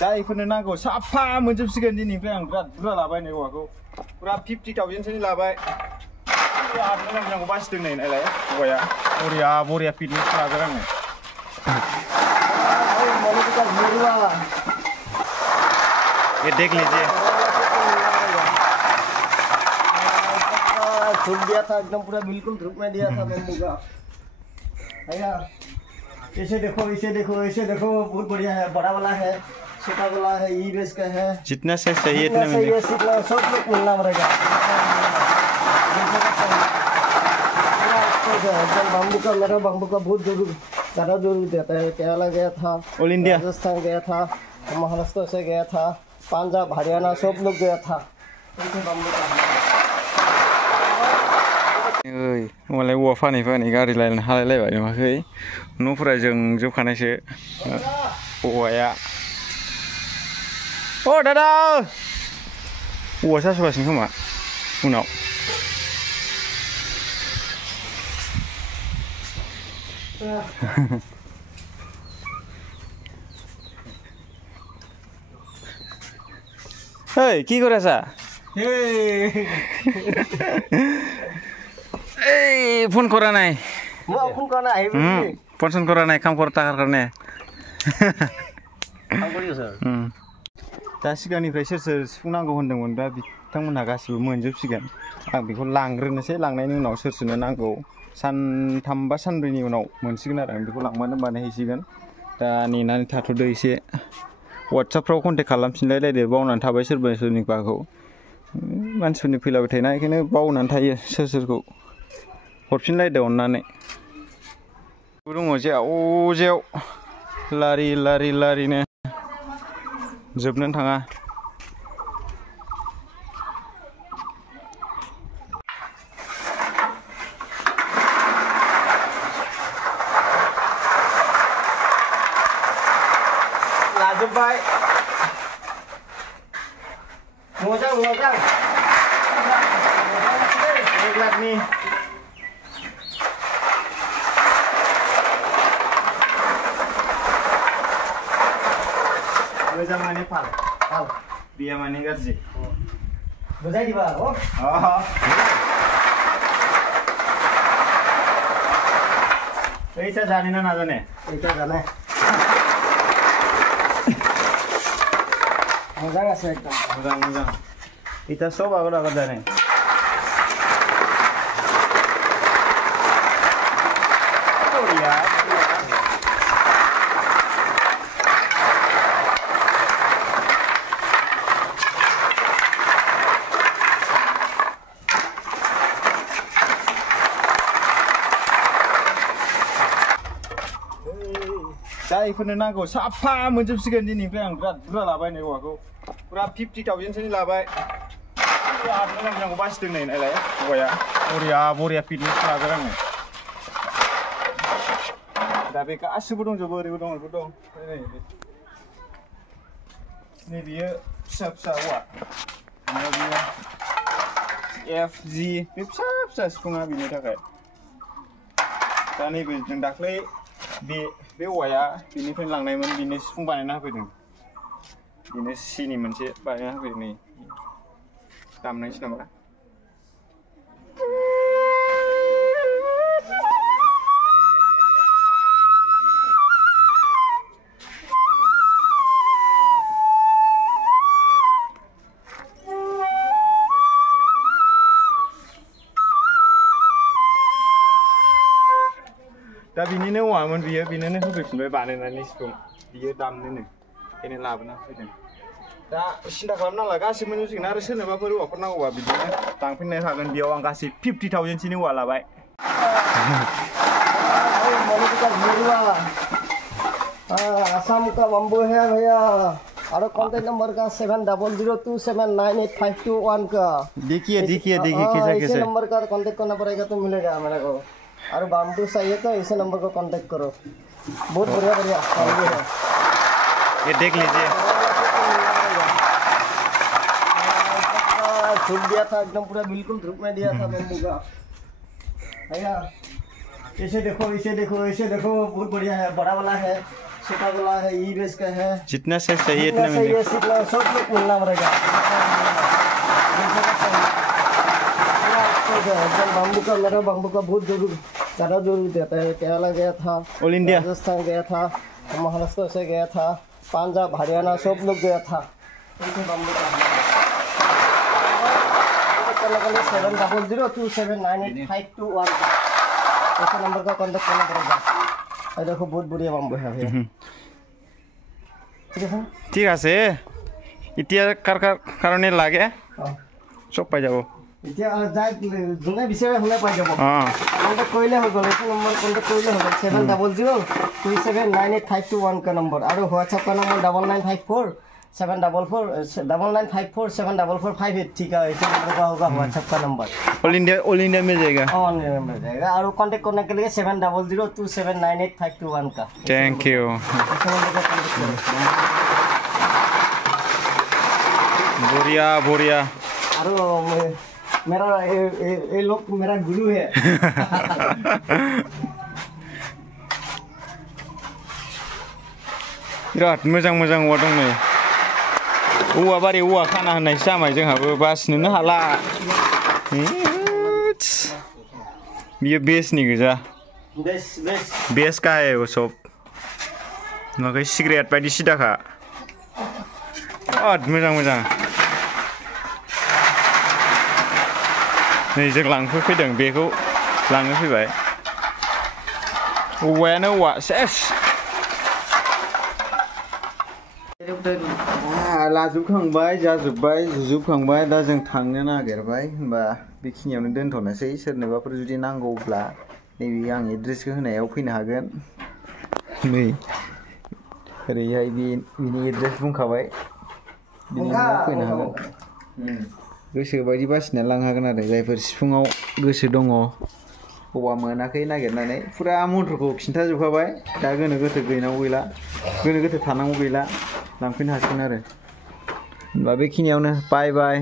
जायफोरनो नांगौ साफा मोनजोबसिगोन दिनैनिफ्राय आं बिराद बुरजा लाबाय नै औवाखौ पुरा 50,000 सोनि लाबाय बिराद मोजां मोजांखौ बासिदों नै नायलाय औवाया बरिया बरिया फिटनेस लाबाय आङो ये देख लीजिए धूप दिया था एकदम पूरा बिल्कुल धूप में दिया था बम्बू का भैया इसे देखो बहुत बढ़िया है बड़ा वाला है छोटा वाला है ई बेस का है जितना साइज चाहिए इतना मिलेगा सब लोग मिलना पड़ेगा बम्बू का मेरा बम्बू का बहुत ज़्यादा जरूरत देता है केरला गया था ऑल इंडिया राजस्थान गया था महाराष्ट्र से गया था पंजाब हरियाणा सब लोग गया था बम्बू का मालाय औवा फानै गारि लायनो हालायलायबाय नुवाखै न'फोरा जोंजोबखानायसो औवाया अ दादा औवा सास'गासिनो खोमा उनाव হেই কি কৰি আছা এই ফোন কৰা নাই ফোন চোন কৰা নাই কাম কৰা থাকাৰ কাৰণে दा सिगांनिफ्राय सोर सोर सुफुंनांगौ होनदोंमोन दा बिथांमोनहा गासिबो मोनजोबसिगोन आं बेखौ लांग्रोनोसै लांनायनि उनाव सोर सोरनो नांगौ सानथाम बा सानब्रैनि उनाव मोनसिगोन आरो आं बेखौ लांबानो बानायहैसिगोन दा नेनानै थाथ'दो एसे वाट्सएपफ्राव कन्टेक्ट खालामफिनलायलायदो बावनानै थाबाय सोरबा सोरनिबाखौ मानसिफोरनि फैलाबाय थायोना बेखायनो बावनानै थायो सोर सोरखौ हरफिनलायदो अननानै दङ जेव लारिनो जोबनोनो थाङा लाजोबबाय मोजां लाखनि मोजां माने फाल बिया माने गाज्रि बुझाइ दिबा हो पैसा जाने ना जाने पैसा जाने मोजां আছে एकदम मोजां इटा सब आगर जाने जायफोरनो नांगौ साफा मोनजोबसिगोन दिनैनिफ्राय आं बिराद बुरजा लाबाय नै औवाखौ पुरा 50,000 सोनि लाबाय बिराद मोजां मोजांखौ बासिदों नै नायलाय औवाया बरिया फिटनेस लाबाय आङो दा बे गासिबो दंजोबो ओरैबो दं ओरैबो दं नै बियो फिसा औवा बियो FG बे फिसा सिफुङा बिनि थाखाय दा नैबे जों दाख्लै बे औवाया बिनिफ्राय लांनायमोन बिनो सिफुं बानायना होफैदों बिनो सिनि मोनसे बानायना होफैदों नै दामनायसै नामा दा बिनिनो औवामोन बियो बिनिनो होफैफिनबाय बानायनानै सिफुं बियो दामनोनो बेनो लाबोना फैदों दा सिन्था खालामनांला गासिबो मोनजोबसिगोन आरो सोरनोबाफोर औवाफोर नांगौबा बिदिनो लांफिननो हागोन बेयाव आं गासै 50,000 सोनि औवा लाबाय आसाम का बम्बू है भैया और कॉन्टेक्ट नंबर का 7002798521 का देखिए इसे नंबर का कॉन्टेक्ट करना पड़ेगा तो मिलेगा मेरे को और बाम्बू चाहिए तो इसे नंबर को कांटेक्ट करो बहुत बढ़िया बाम्बू है ये देख लीजिए धूप दिया था एकदम पूरा बिल्कुल धूप में दिया था बम्बू का भैया इसे देखो बहुत बढ़िया है बड़ा वाला है छोटा वाला है ई बेस का है जितना साइज चाहिए जितना इतना चाहिए मिलेगा। सिर्फ सब लोग मिलना पड़ेगा एकदम बाम्बू का बहुत ज़्यादा जरूरत देता है केरला गया था ऑल इंडिया राजस्थान गया था महाराष्ट्र से गया था पंजाब हरियाणा सब लोग गया था बाम्बू का 70027985221 ऐसे नंबर का कॉन्टेक्ट करना पड़ेगा। देखो बहुत बढ़िया बाम्बू है भैया ठीक है ঠিক আছে এতিয়া কাৰ কাৰণে লাগে চব পাই যাব এতিয়া যাই যোনে বিচাৰে শুনে পাই যাব কণ্টেক্ট কৰিলে হৈ গ'ল এইটো নম্বৰ কণ্টেক্ট কৰিলে হৈ গ'ল 70027985221 का नंबर और व्हाट्सएप का नंबर 9954749458 ठीक है इसी नंबर का होगा व्हाट्सएप का नंबर ऑल इंडिया मिल जाएगा ऑल इंडिया मिल जाएगा और कांटेक्ट करने के लिए 70027985221 का थैंक यू बढ़िया बढ़िया और मेरा ये लोग मेरा गुरु है बिराद मोजां मोजां औवा दं नै औवा बारि औवा खाना होननायसो जाबाय जोंहाबो बासिनोनो हाला बियो बेसनि गोजा बेस का है वो सब नङाखै सिगारेट बायदि सिदाखा बिराद मोजां मोजां नै जों लांफैदों बेखौ लांनो फैबाय औवायानो औवा सेस लाजोबखांबाय जाजोब्बाय जुजोबखांबाय दा जों थांनो नागिरबाय होनबा बेखिनियावनो दोनथ'नोसै सोरनोबाफोर जुदि नांगौब्ला नैबे आं एड्रेसखौ होनायाव फैनो हागोन नै ओरैहाय बिनि एड्रेस बुंखाबाय बिनि न'आव फैनो हागोन गोसो बायदि बासिना लांनो हागोन आरो जायफोर सिफुङाव गोसो दङ औवा मोनाखै नागिरनानै फुरा मन्त्रखौ खिन्थाजोबखाबाय दा गोनो गोथो गैनांगौ गैला गोनो गोथो थानांगौ गैला लांफैनो हासिगोन आरो होनबा बेखिनियावनो बाय बाय